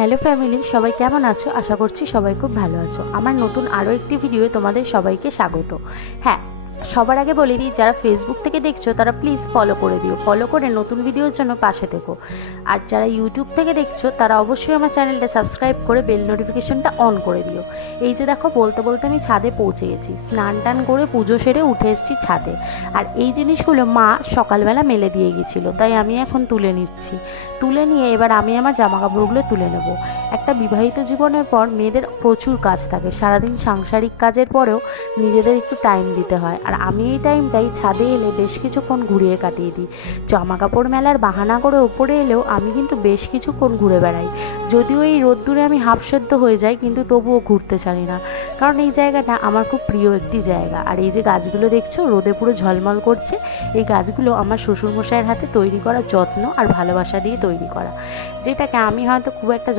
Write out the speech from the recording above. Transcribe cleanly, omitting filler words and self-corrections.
Hello family, সবাই কেমন আছো? আশা করছি সবাই খুব ভালো আছো। আমার নতুন আরও একটি ভিডিও তোমাদের সবাইকে স্বাগত। হ্যাঁ, সবার আগে বলে দিই, যারা ফেসবুক থেকে দেখছো তারা প্লিজ ফলো করে দিও, ফলো করে নতুন ভিডিওর জন্য পাশে থেকো। আর যারা ইউটিউব থেকে দেখছো তারা অবশ্যই আমার চ্যানেলটা সাবস্ক্রাইব করে বেল নোটিফিকেশনটা অন করে দিও। এই যে দেখো, বলতে বলতে আমি ছাদে পৌঁছে গেছি, স্নান টান করে পুজো সেরে উঠে এসেছি ছাদে। আর এই জিনিসগুলো মা সকালবেলা মেলে দিয়ে গেছিলো, তাই আমি এখন তুলে নিচ্ছি। তুলে নিয়ে এবার আমি আমার জামা কাপড়গুলো তুলে নেব। একটা বিবাহিত জীবনের পর মেয়েদের প্রচুর কাজ থাকে, সারাদিন সাংসারিক কাজের পরেও নিজেদের একটু টাইম দিতে হয়। আর আমি এই টাইমটাই ছাদে এলে বেশ কিছুক্ষণ ঘুরিয়ে কাটিয়ে দিই। জামা কাপড় মেলার বাহানা করে ওপরে এলেও আমি কিন্তু বেশ কিছুক্ষণ ঘুরে বেড়াই। যদিও এই রোদ্দুরে আমি হাঁপসেদ্ধ হয়ে যাই, কিন্তু তবুও ঘুরতে ছাড়ি না, কারণ এই জায়গাটা আমার খুব প্রিয় একটি জায়গা। আর এই যে গাছগুলো দেখছো রোদে পুরো ঝলমল করছে, এই গাছগুলো আমার শ্বশুরমশাইয়ের হাতে তৈরি করা যত্ন আর ভালোবাসা দিয়ে তৈরি করা, যেটাকে আমি হয়তো খুব একটা